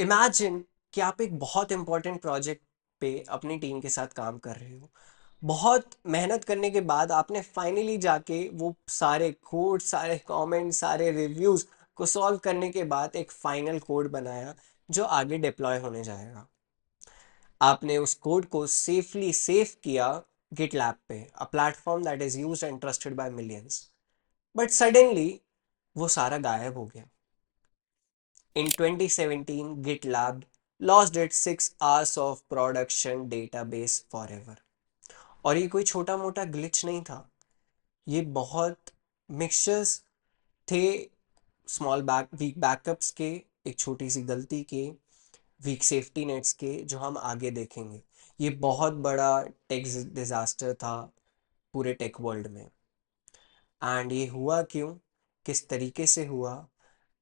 Imagine कि आप एक बहुत इंपॉर्टेंट प्रोजेक्ट पे अपनी टीम के साथ काम कर रहे हो। बहुत मेहनत करने के बाद आपने फाइनली जाके वो सारे कोड, सारे कमेंट, सारे रिव्यूज को सॉल्व करने के बाद एक फाइनल कोड बनाया जो आगे डिप्लॉय होने जाएगा। आपने उस कोड को सेफली सेव किया गिटलैब पे, a platform that is used and trusted by millions. But suddenly वो सारा गायब हो गया। In 2017, GitLab lost its 6 hours of production database forever. और ये कोई छोटा मोटा ग्लिच नहीं था, ये बहुत मिक्सचर्स थे, स्मॉल वीक बैकअप्स के, एक छोटी सी गलती के, वीक सेफ्टी नेट्स के, जो हम आगे देखेंगे। ये बहुत बड़ा टेक डिजास्टर था पूरे टेक वर्ल्ड में। एंड ये हुआ क्यों, किस तरीके से हुआ,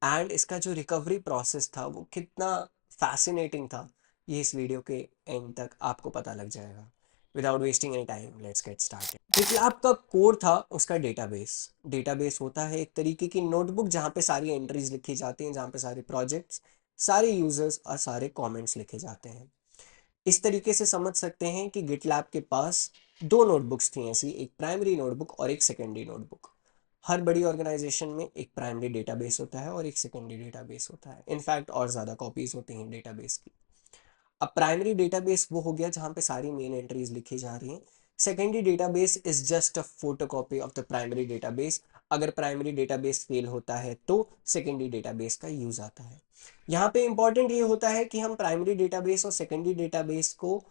एंड इसका जो रिकवरी प्रोसेस था वो कितना फैसिनेटिंग था, ये इस वीडियो के एंड तक आपको पता लग जाएगा। Without wasting any time, let's get started. GitLab का कोर था उसका डेटाबेस। डेटाबेस होता है एक तरीके की नोटबुक जहाँ पे सारी एंट्रीज लिखी जाती हैं, जहाँ पे सारे प्रोजेक्ट्स, सारे यूजर्स और सारे कमेंट्स लिखे जाते हैं। इस तरीके से समझ सकते हैं कि गिटलैब के पास दो नोटबुक्स थी ऐसी, एक प्राइमरी नोटबुक और एक सेकेंडरी नोटबुक। हर बड़ी ऑर्गेनाइजेशन में एक प्राइमरी डेटाबेस होता है और एक सेकेंडरी डेटाबेस होता है। इनफैक्ट और ज़्यादा कॉपीज होती हैं डेटाबेस की। अब प्राइमरी डेटाबेस वो हो गया जहाँ पे सारी मेन एंट्रीज लिखी जा रही हैं। Secondary database is just a photocopy of the primary database. अगर प्राइमरी डेटाबेस फेल होता है तो सेकेंडरी डेटाबेस का यूज आता है। यहाँ पे इंपॉर्टेंट ये होता है कि हम प्राइमरी डेटाबेस और सेकेंडरी डेटाबेस को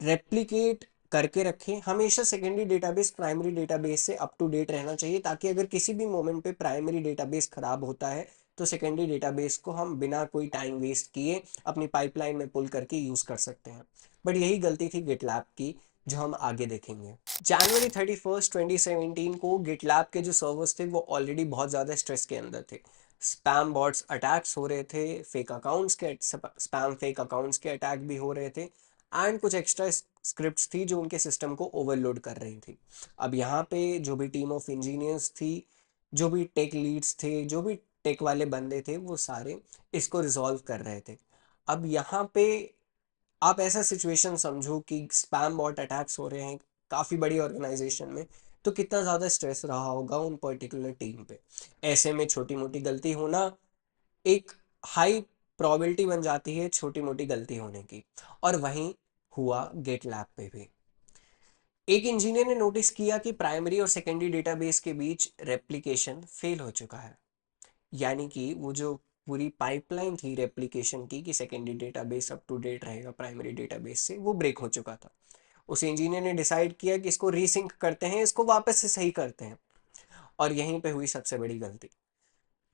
रेप्लिकेट करके रखें। हमेशा सेकेंडरी डेटाबेस प्राइमरी डेटाबेस से अप टू डेट रहना चाहिए, ताकि अगर किसी भी मोमेंट पे प्राइमरी डेटाबेस खराब होता है तो सेकेंडरी डेटाबेस को हम बिना कोई टाइम वेस्ट किए अपनी पाइपलाइन में पुल करके यूज कर सकते हैं। बट यही गलती थी गिटलैब की, जो हम आगे देखेंगे। January 31st 2017 को गिटलैब के जो सर्वर्स थे वो ऑलरेडी बहुत ज़्यादा स्ट्रेस के अंदर थे। स्पैम बॉट्स अटैक्स हो रहे थे, फेक अकाउंट्स के स्पैम फेक अकाउंट्स के अटैक भी हो रहे थे, एंड कुछ एक्स्ट्रा स्क्रिप्ट्स थी जो उनके सिस्टम को ओवरलोड कर रही थी। अब यहाँ पे जो भी टीम ऑफ इंजीनियर्स थी, जो भी टेक लीड्स थे, जो भी टेक वाले बंदे थे, वो सारे इसको रिजॉल्व कर रहे थे। अब यहाँ पे आप ऐसा सिचुएशन समझो कि स्पैम बॉट अटैक्स हो रहे हैं काफ़ी बड़ी ऑर्गेनाइजेशन में, तो कितना ज़्यादा स्ट्रेस रहा होगा उन पर्टिकुलर टीम पे। ऐसे में छोटी मोटी गलती होना एक हाई प्रोबेबिलिटी बन जाती है छोटी मोटी गलती होने की। और वहीं हुआ गेट लैब पे भी। एक इंजीनियर ने नोटिस किया कि प्राइमरी और सेकेंडरी डेटाबेस के बीच रेप्लिकेशन फेल हो चुका है। यानी कि वो जो पूरी पाइपलाइन थी रेप्लिकेशन की कि secondary database up to date रहेगा प्राइमरी डेटाबेस से, वो ब्रेक हो चुका था। उस इंजीनियर ने डिसाइड किया कि इसको रीसिंक करते हैं, इसको वापस से सही करते हैं। और यहीं पे हुई सबसे बड़ी गलती।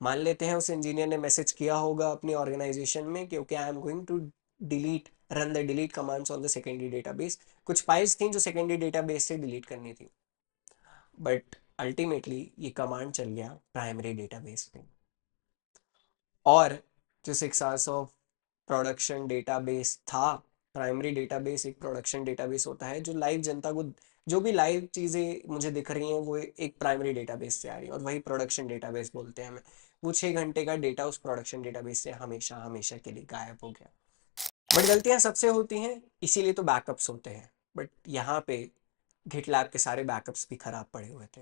मान लेते हैं उस इंजीनियर ने मैसेज किया होगा अपनी ऑर्गेनाइजेशन में कि okay, I am going to delete run the delete commands on the secondary database. कुछ फाइल्स थी जो सेकेंडरी डेटाबेस से डिलीट करनी थी, बट अल्टीमेटली ये कमांड चल गया प्राइमरी डेटाबेस पे। और जो 6 आवर्स ऑफ प्रोडक्शन डेटाबेस था, प्राइमरी डेटाबेस एक प्रोडक्शन डेटाबेस होता है जो लाइव जनता को, जो भी लाइव चीज़ें मुझे दिख रही हैं वो एक प्राइमरी डेटाबेस से आ रही है, और वही प्रोडक्शन डेटाबेस बोलते हैं हमें। वो 6 घंटे का डेटा उस प्रोडक्शन डेटाबेस से हमेशा हमेशा के लिए गायब हो गया। बट गलतियां सबसे होती हैं, इसीलिए तो बैकअप्स होते हैं। बट यहाँ पे गिटलैब के सारे बैकअप्स भी खराब पड़े हुए थे।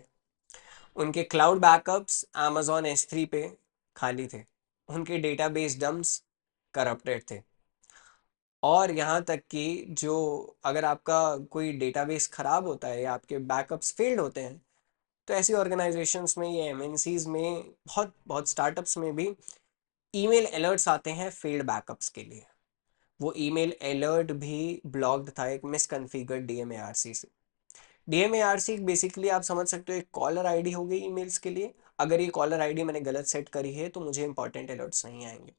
उनके क्लाउड बैकअप्स Amazon S3 पे खाली थे, उनके डेटाबेस डम्प्स करप्टेड थे। और यहाँ तक कि जो, अगर आपका कोई डेटाबेस ख़राब होता है या आपके बैकअप्स फेल्ड होते हैं, तो ऐसी ऑर्गेनाइजेशंस में या एमएनसीज में, बहुत बहुत स्टार्टअप्स में भी ईमेल अलर्ट्स आते हैं फेल्ड बैकअप्स के लिए। वो ईमेल अलर्ट भी ब्लॉक्ड था एक मिसकॉन्फ़िगर्ड डीएमएआरसी से। डीएमएआरसी बेसिकली आप समझ सकते हो एक कॉलर आईडी हो गई ईमेल्स के लिए। अगर ये कॉलर आईडी मैंने गलत सेट करी है तो मुझे इंपॉर्टेंट अलर्ट्स नहीं आएंगे,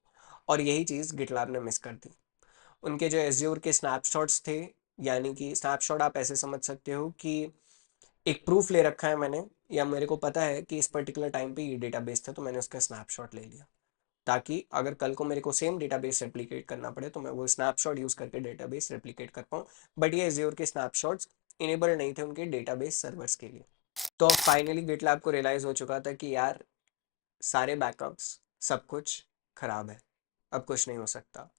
और यही चीज़ गिटलैब ने मिस कर दी। उनके जो एज्योर के स्नैपशॉट्स थे, यानी कि स्नैपशॉट आप ऐसे समझ सकते हो कि एक प्रूफ ले रखा है मैंने, या मेरे को पता है कि इस पर्टिकुलर टाइम पे ये डेटाबेस था तो मैंने उसका स्नैपशॉट ले लिया, ताकि अगर कल को मेरे को सेम डेटाबेस रेप्लिकेट करना पड़े तो मैं वो स्नैपशॉट यूज़ करके डेटाबेस रेप्लिकेट कर पाऊँ। बट ये एज्योर के स्नैपशॉट्स इनेबल नहीं थे उनके डेटाबेस सर्वर्स के लिए। तो अब फाइनली गिटलैब को रियलाइज़ हो चुका था कि यार सारे बैकअप्स, सब कुछ खराब है। अब कुछ नहीं हो सकता।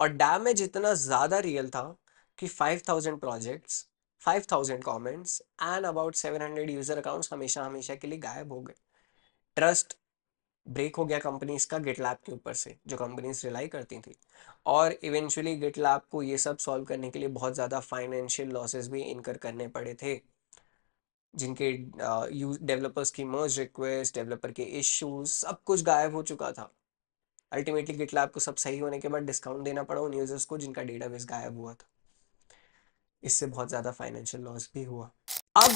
और डैमेज इतना ज़्यादा रियल था कि 5000 projects, 5000 comments and about 700 user accounts हमेशा हमेशा के लिए गायब हो गए। ट्रस्ट ब्रेक हो गया कंपनीज का गिटलैब के ऊपर से, जो कंपनीज रिलाई करती थी। और इवेंचुअली गिटलैब को ये सब सॉल्व करने के लिए बहुत ज़्यादा फाइनेंशियल लॉसेस भी इनकर करने पड़े थे, जिनके डेवलपर्स की मर्ज रिक्वेस्ट, डेवलपर के इश्यूज, सब कुछ गायब हो चुका था। अल्टीमेटली गिटलैब को सब सही होने के बाद डिस्काउंट देना पड़ा उन यूजर्स को जिनका डेटाबेस गायब हुआ था। इससे बहुत ज़्यादा फाइनेंशियल लॉस भी हुआ। अब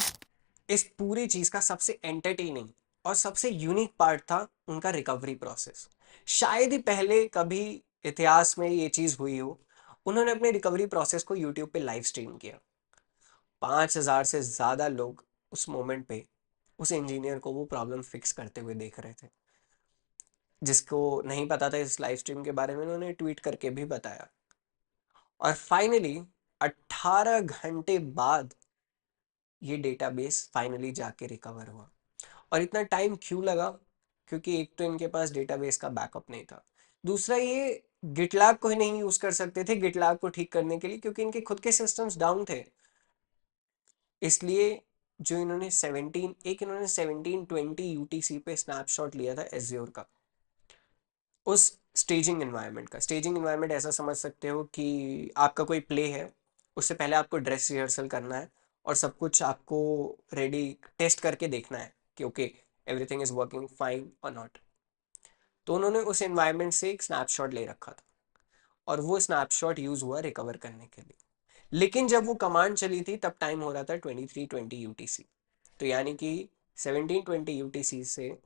इस पूरी चीज़ का सबसे एंटरटेनिंग और सबसे यूनिक पार्ट था उनका रिकवरी प्रोसेस। शायद ही पहले कभी इतिहास में ये चीज़ हुई हो। उन्होंने अपने रिकवरी प्रोसेस को यूट्यूब पे लाइव स्ट्रीम किया। 5000 से ज़्यादा लोग उस मोमेंट पे उस इंजीनियर को वो प्रॉब्लम फिक्स करते हुए देख रहे थे। जिसको नहीं पता था इस लाइव स्ट्रीम के बारे में, उन्होंने ट्वीट करके भी बताया। और फाइनली 18 घंटे बाद ये डेटाबेस फाइनली जाके रिकवर हुआ। और इतना टाइम क्यों लगा? क्योंकि एक तो इनके पास डेटाबेस का बैकअप नहीं था, दूसरा ये गिटलैब को ही नहीं यूज कर सकते थे गिटलैब को ठीक करने के लिए, क्योंकि इनके खुद के सिस्टम्स डाउन थे। इसलिए जो इन्होंने 1720 यूटीसी पे स्नैपशॉट लिया था एज्योर का, उस स्टेजिंग इन्वायरमेंट का। स्टेजिंग इन्वायरमेंट ऐसा समझ सकते हो कि आपका कोई प्ले है, उससे पहले आपको ड्रेस रिहर्सल करना है और सब कुछ आपको रेडी टेस्ट करके देखना है कि okay everything is working fine और नॉट। तो उन्होंने उस इन्वायरमेंट से एक स्नैपशॉट ले रखा था और वो स्नैपशॉट यूज हुआ रिकवर करने के लिए। लेकिन जब वो कमांड चली थी तब टाइम हो रहा था 2320 यूटीसी। तो यानी कि 1720 यूटीसी से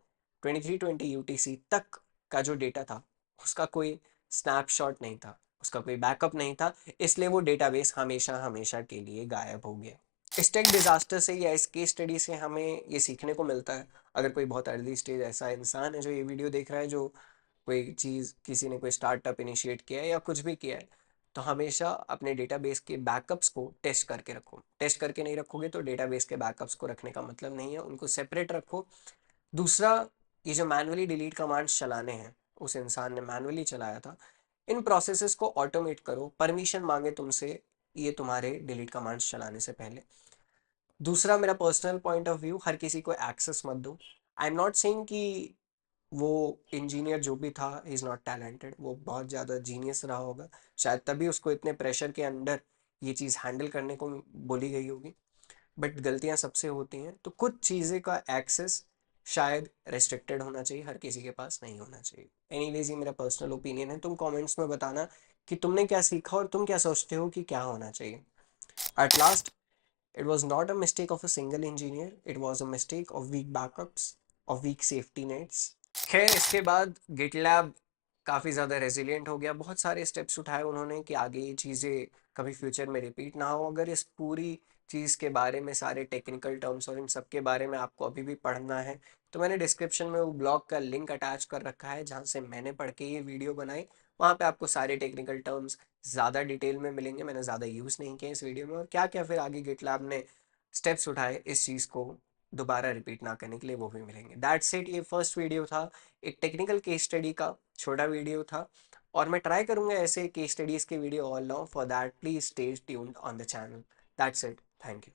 2320 यूटीसी तक का जो डेटा था उसका कोई स्नैपशॉट नहीं था, उसका कोई बैकअप नहीं था। इसलिए वो डेटाबेस हमेशा हमेशा के लिए गायब हो गया। इस टेक डिजास्टर से या इस केस स्टडी से हमें ये सीखने को मिलता है, अगर कोई बहुत अर्ली स्टेज ऐसा इंसान है जो ये वीडियो देख रहा है, जो कोई चीज़ किसी ने कोई स्टार्टअप इनिशिएट किया है या कुछ भी किया है, तो हमेशा अपने डेटाबेस के बैकअप्स को टेस्ट करके रखो। टेस्ट करके नहीं रखोगे तो डेटाबेस के बैकअप्स को रखने का मतलब नहीं है, उनको सेपरेट रखो। दूसरा, ये जो मैनुअली डिलीट कमांड्स चलाने हैं, उस इंसान ने मैनुअली चलाया था, इन प्रोसेसेस को ऑटोमेट करो, परमिशन मांगे तुमसे ये तुम्हारे डिलीट कमांड्स चलाने से पहले। दूसरा, मेरा पर्सनल पॉइंट ऑफ व्यू, हर किसी को एक्सेस मत दो। आई एम नॉट सेइंग कि वो इंजीनियर जो भी था इज़ नॉट टैलेंटेड, वो बहुत ज़्यादा जीनियस रहा होगा, शायद तभी उसको इतने प्रेशर के अंडर ये चीज़ हैंडल करने को बोली गई होगी। बट गलतियाँ सबसे होती हैं, तो कुछ चीज़ें का एक्सेस शायद रेस्ट्रिक्टेड होना चाहिए, हर किसी के पास नहीं होना चाहिए। एनीवेज, ये मेरा पर्सनल ओपिनियन है, तुम कमेंट्स में बताना कि तुमने क्या सीखा और तुम क्या सोचते हो कि क्या होना चाहिए। At last, it was not a mistake of a single engineer, it was a mistake of weak backups, of weak safety nets. खैर, इसके बाद गिटलैब काफ़ी ज़्यादा रेजिलियंट हो गया, बहुत सारे स्टेप्स उठाए उन्होंने कि आगे ये चीज़ें कभी फ्यूचर में रिपीट ना हो। अगर इस पूरी चीज़ के बारे में, सारे टेक्निकल टर्म्स और इन सब के बारे में आपको अभी भी पढ़ना है, तो मैंने डिस्क्रिप्शन में वो ब्लॉग का लिंक अटैच कर रखा है जहाँ से मैंने पढ़ के ये वीडियो बनाई। वहाँ पे आपको सारे टेक्निकल टर्म्स ज़्यादा डिटेल में मिलेंगे, मैंने ज़्यादा यूज़ नहीं किया इस वीडियो में, और क्या क्या फिर आगे गिटलैब ने स्टेप्स उठाए इस चीज़ को दोबारा रिपीट ना करने के लिए, वो भी मिलेंगे। दैट्स इट, ये फर्स्ट वीडियो था, एक टेक्निकल केस स्टडी का छोटा वीडियो था। और मैं ट्राई करूंगा ऐसे केस स्टडीज़ के video all now. For that please stay tuned on the channel. That's it, thank you.